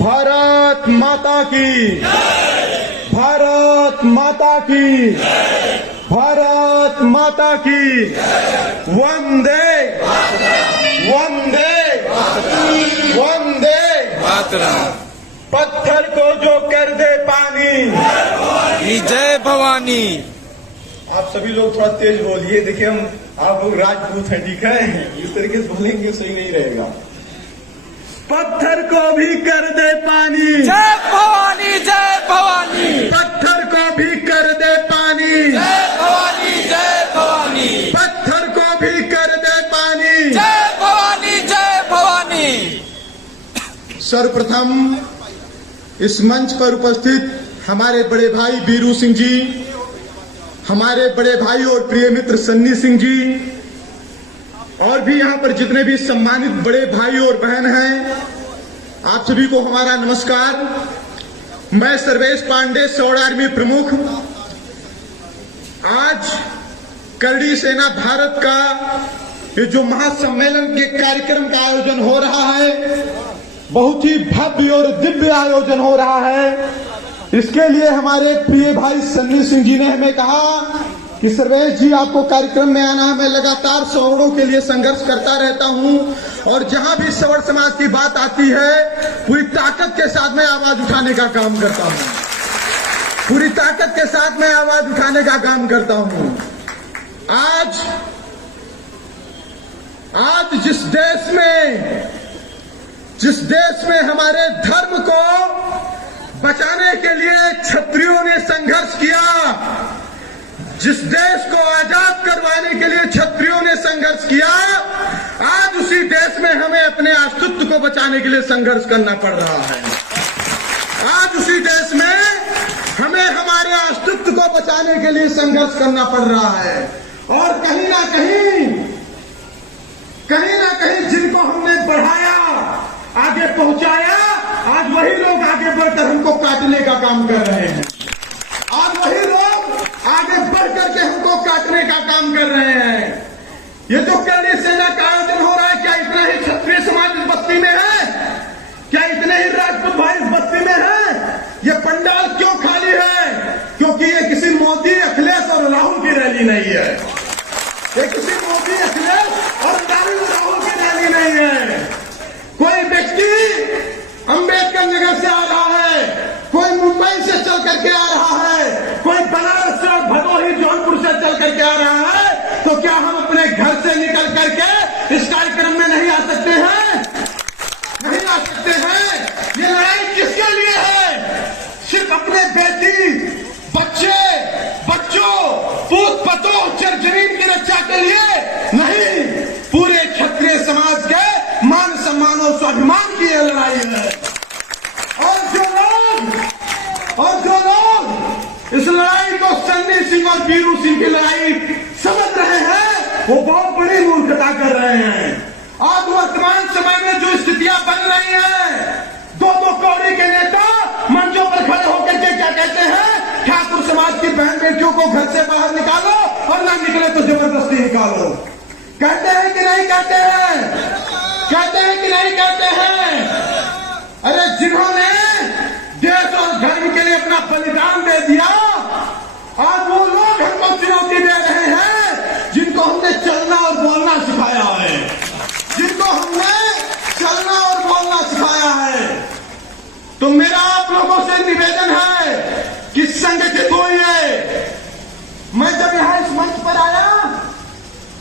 भारत माता की, भारत माता की, भारत माता की, वंदे वंदे वंदे मातरम। पत्थर को जो कर दे पानी, जय भवानी। आप सभी लोग थोड़ा तेज बोलिए। देखिए हम आप लोग राजपूत हैं, ठीक है, इस तरीके से बोलेंगे सही नहीं रहेगा। पत्थर को भी कर दे पानी, जय भवानी जय भवानी। पत्थर को भी कर दे पानी, जय भवानी जय भवानी। पत्थर को भी कर दे पानी। जय भवानी जय भवानी। सर्वप्रथम इस मंच पर उपस्थित हमारे बड़े भाई बीरू सिंह जी, हमारे बड़े भाई और प्रिय मित्र सन्नी सिंह जी, और भी यहां पर जितने भी सम्मानित बड़े भाई और बहन हैं, आप सभी को हमारा नमस्कार। मैं सर्वेश पांडे, सौर आर्मी प्रमुख। आज करड़ी सेना भारत का ये जो महासम्मेलन के कार्यक्रम का आयोजन हो रहा है, बहुत ही भव्य और दिव्य आयोजन हो रहा है। इसके लिए हमारे प्रिय भाई सन्नी सिंह जी ने हमें कहा कि सर्वेश जी आपको कार्यक्रम में आना है। मैं लगातार सवर्णों के लिए संघर्ष करता रहता हूं और जहां भी सवर्ण समाज की बात आती है पूरी ताकत के साथ मैं आवाज उठाने का काम करता हूं, पूरी ताकत के साथ मैं आवाज उठाने का काम करता हूं। आज जिस देश में हमारे धर्म को बचाने के लिए क्षत्रियों ने संघर्ष किया, जिस देश को आजाद करवाने के लिए क्षत्रियों ने संघर्ष किया, आज उसी देश में हमें अपने अस्तित्व को बचाने के लिए संघर्ष करना पड़ रहा है। आज उसी देश में हमें हमारे अस्तित्व को बचाने के लिए संघर्ष करना पड़ रहा है। और कहीं ना कहीं जिनको हमने बढ़ाया, आगे पहुंचाया, आज वही लोग आगे बढ़कर हमको काटने का काम कर रहे हैं। आज वही लोग आगे बढ़ करके हमको काटने का काम कर रहे हैं। ये जो करड़ी सेना का आयोजन हो रहा है, क्या इतना ही क्षत्रिय समाज इस बस्ती में है? क्या इतने ही राजपूत भाई इस बस्ती में है? ये पंडाल क्यों खाली है? क्योंकि ये किसी मोदी, अखिलेश और राहुल की रैली नहीं है। ये किसी मोदी, अखिलेश और राहुल की रैली नहीं है। कोई व्यक्ति अंबेडकर नगर से आ रहा है, कोई मुंबई से चल करके आ रहा है, कोई बनारस से और भदोही जौनपुर से चल करके आ रहा है, तो क्या हम अपने घर से निकल करके इस कार्यक्रम में नहीं आ सकते हैं? नहीं आ सकते हैं। ये लड़ाई किसके लिए है? सिर्फ अपने बेटी, बच्चों, पूत पतोह, चर जमीन की रक्षा के लिए नहीं, पूरे क्षत्रिय समाज के मान सम्मान और स्वाभिमान की यह लड़ाई है। और जो लोग इस लड़ाई को सन्नी सिंह और बीरू सिंह की लड़ाई समझ रहे हैं, वो बहुत बड़ी मूर्खता कर रहे हैं। आज वर्तमान समय में जो स्थितियां बन रही हैं, दो कौड़ी के नेता मंचों पर खड़े होकर के क्या कहते हैं? ठाकुर समाज की बहन बेटियों को घर से बाहर निकालो और ना निकले तो जबरदस्ती निकालो। कहते हैं कि नहीं कहते हैं? कहते हैं कि नहीं कहते हैं? अरे जिन्होंने देश और धर्म के लिए अपना बलिदान दे दिया, आज वो लोग हमको चुनौती दे रहे हैं, जिनको हमने चलना और बोलना सिखाया है, जिनको हमने चलना और बोलना सिखाया है। तो मेरा आप लोगों से निवेदन है कि संगठित होइए। मैं जब यहां इस मंच पर आया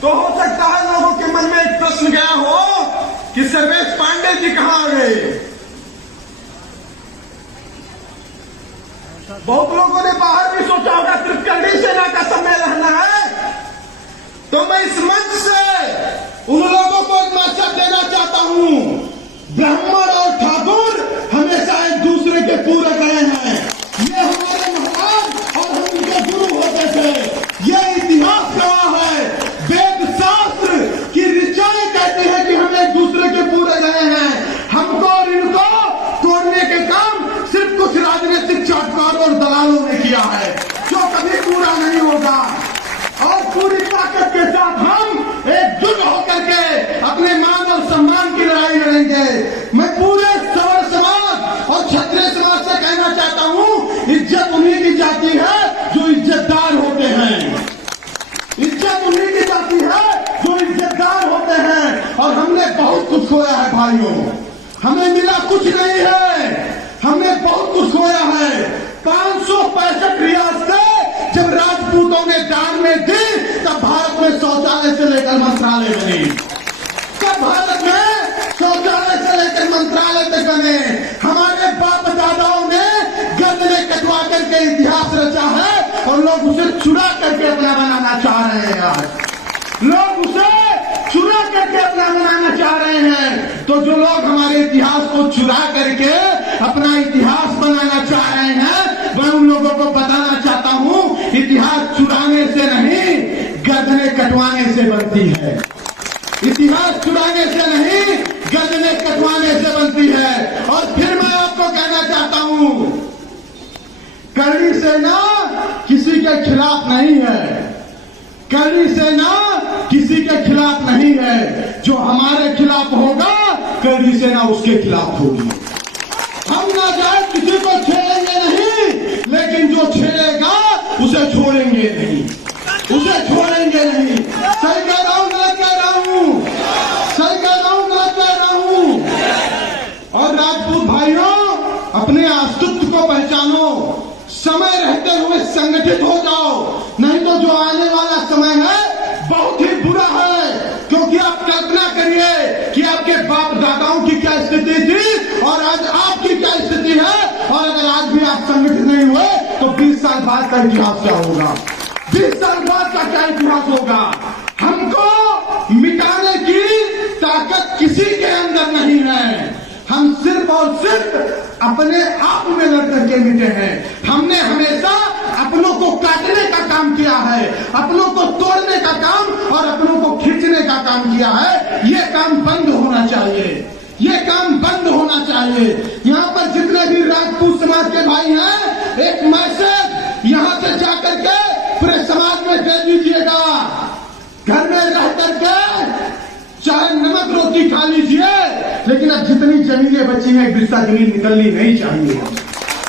तो हो सकता है लोगों के मन में एक प्रश्न गया हो कि सर्वेश पांडे जी कहां आ गए। बहुत लोगों ने बाहर भी सोचा होगा सिर्फ करड़ी सेना का सम्मेलन है। तो मैं इस मंच से उन लोगों को एक मैसेज देना चाहता हूं, ब्राह्मण और ठाकुर हमेशा एक दूसरे के पूरक रहे हैं। ये हमारे महाराज और हम उनके गुरु होते थे। ये इतिहास गवाह है, वेद शास्त्र की ऋचाएं कहते हैं कि हम एक दूसरे के पूरक रहे हैं। हमको और इनको तोड़ने के काम सिर्फ कुछ राजनीतिक चाटकारों और दलालों ने किया है, जो कभी पूरा नहीं होगा। और पूरी ताकत के साथ हम एकजुट होकर के अपने मान और सम्मान की लड़ाई लड़ेंगे। मैं पूरे सवर्ण समाज और क्षत्रिय समाज से कहना चाहता हूं, इज्जत उन्हीं की जाती है जो इज्जतदार होते हैं। इज्जत उन्हीं की जाती है जो इज्जतदार होते हैं। और हमने बहुत कुछ खोया है भाइयों, हमें मिला कुछ नहीं है, हमने बहुत कुछ खोया है। 565 रियासतें जब राजपूतों ने दान में दी, तब भारत में शौचालय से लेकर मंत्रालय बनी। तब भारत में शौचालय से लेकर मंत्रालय तक बने। हमारे बाप दादाओं ने गर्दने कटवा करके इतिहास रचा है और लोग उसे चुरा करके अपना बनाना चाह रहे हैं। आज लोग उसे चुरा करके अपना बनाना चाह रहे हैं। तो जो लोग हमारे इतिहास को चुरा करके अपना इतिहास बनाना चाह रहे हैं, मैं उन लोगों को बताना चाहता हूं, इतिहास चुराने से नहीं, गर्दने कटवाने से बनती है। इतिहास चुराने से नहीं, गर्दने कटवाने से बनती है। और फिर मैं आपको कहना चाहता हूं, करनी सेना किसी के खिलाफ नहीं है। करनी सेना किसी के खिलाफ नहीं है। जो हमारे खिलाफ होगा, करनी सेना उसके खिलाफ होगी। हम ना जाए किसी को छेड़ेंगे नहीं, लेकिन जो छेड़ेगा उसे छोड़ेंगे नहीं, उसे छोड़ेंगे नहीं। सही कह रहा हूं, गलत कह रहा हूं? सही कह रहा हूं, गलत कह रहा हूं? और राजपूत भाइयों, अपने अस्तित्व को पहचानो, समय रहते हुए संगठित हो जाओ, नहीं तो जो आने वाला समय है बहुत ही बुरा है। क्योंकि आप कल्पना करिए कि आपके बाप दादाओं की क्या स्थिति थी और आज आपकी क्या स्थिति है। और अगर आज भी आप संगठित नहीं हुए तो 20 साल बाद का इतिहास क्या होगा? 20 साल बाद का क्या इतिहास होगा? हमको मिटाने की ताकत किसी के अंदर नहीं है। हम सिर्फ और सिर्फ अपने आप में लड़ करके मिटे हैं। हमने हमेशा अपनों को काटने का काम किया है, अपनों को तोड़ने का काम और अपनों को खींचने का काम किया है। ये काम बंद होना चाहिए, ये काम बंद होना चाहिए। यहाँ पर जितने भी राजपूत समाज के भाई हैं, एक मैसेज यहाँ से जाकर के पूरे समाज में दे दीजिएगा। घर में रह करके चाहे नमक रोटी खा लीजिए, लेकिन अब जितनी जमीनें बची हैं, एक हिस्सा जमीन निकलनी नहीं चाहिए।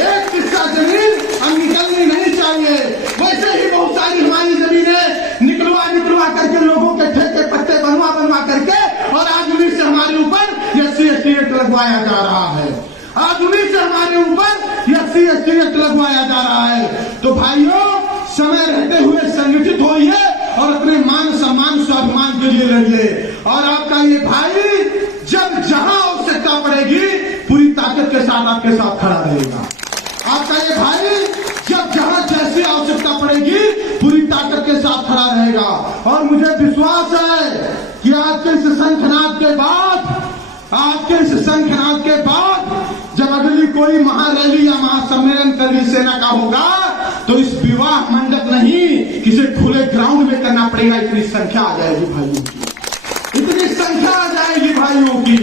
एक हिस्सा जमीन अब निकलनी नहीं चाहिए। वैसे ही बहुत सारी हमारी जमीनें निकलवा करके लोगों के ठेके पट्टे बनवा करके, और आज उन्हीं से हमारे ऊपर SC ST एक्ट लगवाया जा रहा है। आज उन्हीं से हमारे ऊपर SC ST एक्ट लगवाया जा रहा है। तो भाइयों, समय रहते हुए संगठित होइए और अपने मान सम्मान स्वाभिमान के लिए लड़िए। और आपका ये भाई जब जहां आवश्यकता पड़ेगी, पूरी ताकत के साथ आपके साथ खड़ा रहेगा। आपका ये भाई जब जहां जैसी आवश्यकता पड़ेगी, पूरी ताकत के साथ खड़ा रहेगा। और मुझे विश्वास है कि आज के इस शंखनाद के बाद, जब अगली कोई महारैली या महासम्मेलन करनी सेना का होगा, तो इस विवाह मंडप नहीं, किसी खुले ग्राउंड में करना पड़ेगा। इतनी संख्या आ जाएगी भाइयों की, इतनी संख्या आ जाएगी भाइयों की।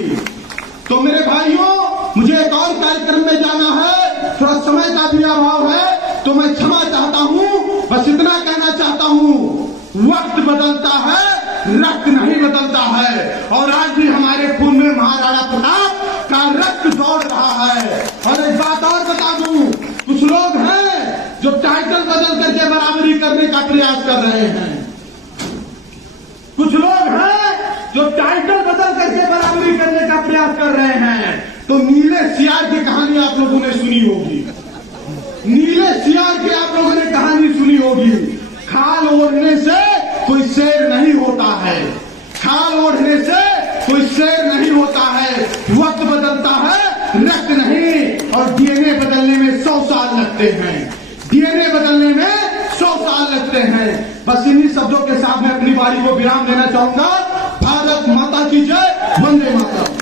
तो मेरे भाइयों, मुझे एक और कार्यक्रम में जाना है, थोड़ा समय का भी अभाव है, तो मैं क्षमा चाहता हूं। बस इतना कहना चाहता हूं, वक्त बदलता है, रक्त नहीं बदलता है। और आज भी हमारे खून में महाराणा प्रताप का रक्त दौड़ रहा है। और एक बात और बता दूं, कुछ लोग हैं जो टाइटल बदल करके बराबरी करने का प्रयास कर रहे हैं। कुछ लोग हैं जो टाइटल बदल करके बराबरी करने का प्रयास कर रहे हैं। तो नीले सियार की कहानी आप लोगों ने सुनी होगी, नीले सियार की आप लोगों ने कहानी सुनी होगी। खाल ओढ़ने से कोई शेर नहीं होता है, खाल ओढ़ने से कोई शेर नहीं होता है। वक्त बदलता है, रक्त नहीं। और DNA बदलने में 100 साल लगते हैं, DNA बदलने में 100 साल लगते हैं। बस इन्हीं शब्दों के साथ मैं अपनी बारी को विराम देना चाहूंगा। भारत माता की जय, वंदे मातरम।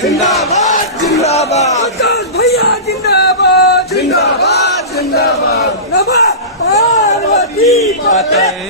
जिंदाबाद जिंदाबाद भैया जिंदाबाद जिंदाबाद जिंदाबाद नमः पार्वती। पातळी